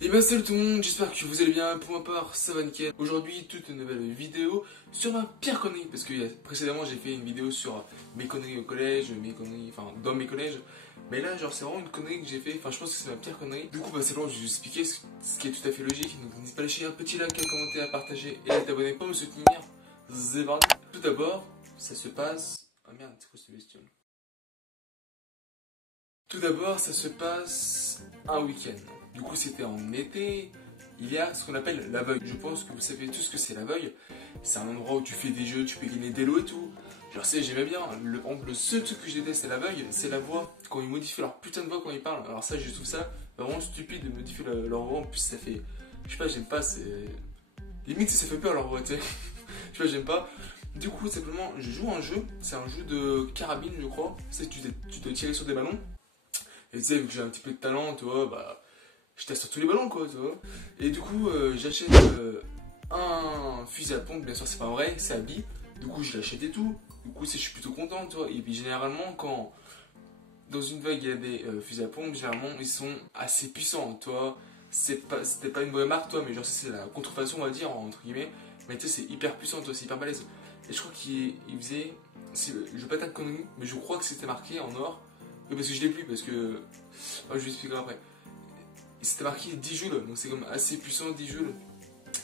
Et bien salut tout le monde, j'espère que vous allez bien, pour ma part ça va nickel. Aujourd'hui toute une nouvelle vidéo sur ma pire connerie, parce que précédemment j'ai fait une vidéo sur mes conneries au collège, mes conneries, enfin dans mes collèges. Mais là genre c'est vraiment une connerie que j'ai fait, enfin je pense que c'est ma pire connerie. Du coup bah c'est bon, je vais vous expliquer ce qui est tout à fait logique. Donc n'hésitez pas à lâcher un petit like, à commenter, à partager et à t'abonner pour me soutenir. C'est parti. Tout d'abord, ça se passe... Ah merde, c'est quoi ce bestiole? Tout d'abord ça se passe un week-end. Du coup, c'était en été. Il y a ce qu'on appelle l'aveugle. Je pense que vous savez tous ce que c'est l'aveugle. C'est un endroit où tu fais des jeux, tu peux gagner des lots et tout. Genre, j'aimais bien. Le seul truc que je déteste à l'aveugle, c'est la voix. Quand ils modifient leur putain de voix quand ils parlent. Alors, ça, je trouve ça vraiment stupide de modifier leur voix. En plus, ça fait. Je sais pas, j'aime pas. C'est. Limite, ça fait peur leur voix, tu sais. Je sais pas, j'aime pas. Du coup, simplement, je joue à un jeu. C'est un jeu de carabine, je crois. Tu sais, tu dois tirer sur des ballons. Et tu sais, vu que j'ai un petit peu de talent, tu vois, bah. Je teste sur tous les ballons quoi, tu vois. Et du coup, j'achète un fusil à pompe, bien sûr, c'est pas vrai, c'est à billes. Du coup, je l'achète et tout. Du coup, je suis plutôt content, tu vois. Et puis, généralement, quand dans une vague il y a des fusils à pompe, généralement, ils sont assez puissants, tu vois. C'était pas une vraie marque, toi, mais genre, c'est la contrefaçon, on va dire, entre guillemets. Mais tu sais, c'est hyper puissant, toi, c'est hyper balèze. Et je crois qu'il faisait. Je vais pas être connu, mais je crois que c'était marqué en or. Oui, parce que je l'ai plus, parce que. Oh, je vais expliquer après. C'était marqué 10 joules, donc c'est comme assez puissant 10 joules.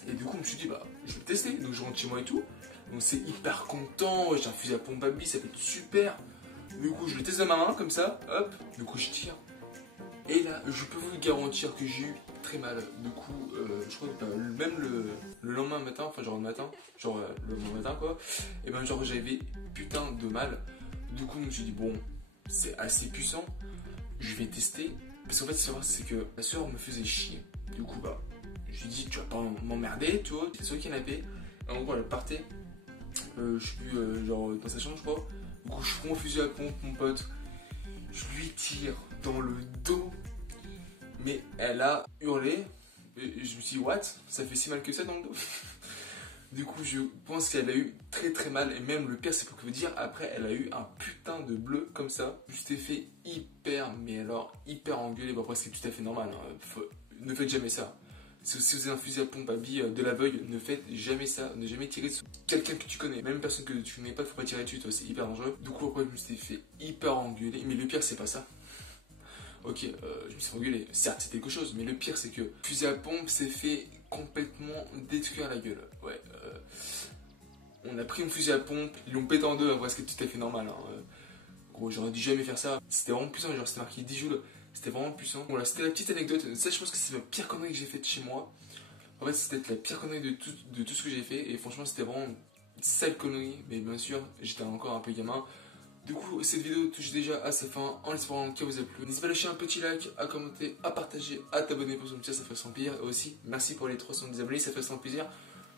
Et du coup, je me suis dit, bah, je vais le tester. Donc, je rentre chez moi et tout. Donc, c'est hyper content. J'ai un fusil à pompe à billes, ça peut être super. Du coup, je le teste dans ma main, comme ça, hop. Du coup, je tire. Et là, je peux vous garantir que j'ai eu très mal. Du coup, je crois que même le lendemain matin, enfin, genre le matin, genre le lendemain matin, quoi. Et ben, genre, j'avais putain de mal. Du coup, je me suis dit, bon, c'est assez puissant. Je vais tester. Parce qu'en fait, c'est que ma soeur me faisait chier. Du coup, bah, je lui ai dit, tu vas pas m'emmerder, tu vois. C'était sur le canapé. En gros, elle partait. Je sais plus, genre dans sa chambre, je crois. Du coup, je prends mon fusil à pompe, mon pote. Je lui tire dans le dos. Mais elle a hurlé. Et je me suis dit, what? Ça fait si mal que ça dans le dos? Du coup, je pense qu'elle a eu très très mal. Et même le pire, c'est pour que vous dire, après, elle a eu un putain de bleu comme ça. Je t'ai fait hyper, mais alors hyper engueulé. Bon, après, c'est tout à fait normal. Hein. Ne faites jamais ça. Si vous avez un fusil à pompe à billes de l'aveugle, ne faites jamais ça. Ne jamais tirer sur quelqu'un que tu connais. Même une personne que tu connais pas, faut pas tirer dessus. Toi, c'est hyper dangereux. Du coup, après, je me suis fait hyper engueuler. Mais le pire, c'est pas ça. Ok, je me suis fait engueuler. Certes, c'est quelque chose. Mais le pire, c'est que le fusil à pompe s'est fait complètement détruire la gueule. Ouais. On a pris une fusil à pompe, ils l'ont pété en deux, après ce qui est tout à fait normal. Hein. Gros, j'aurais dû jamais faire ça. C'était vraiment puissant, genre c'était marqué 10 joules, c'était vraiment puissant. Voilà, c'était la petite anecdote. Ça, je pense que c'est la pire connerie que j'ai faite chez moi. En fait, c'était la pire connerie de tout ce que j'ai fait. Et franchement, c'était vraiment une sale connerie. Mais bien sûr, j'étais encore un peu gamin. Du coup, cette vidéo touche déjà à sa fin, en espérant qu'elle vous a plu. N'hésitez pas à lâcher un petit like, à commenter, à partager, à t'abonner pour ce petit, ça fait sans plaisir. Et aussi, merci pour les 310 abonnés, ça fait sans plaisir.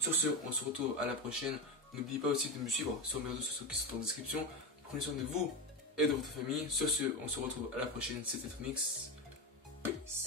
Sur ce, on se retrouve à la prochaine. N'oubliez pas aussi de me suivre sur mes réseaux sociaux qui sont en description. Prenez soin de vous et de votre famille. Sur ce, on se retrouve à la prochaine. C'était Tronix. Peace.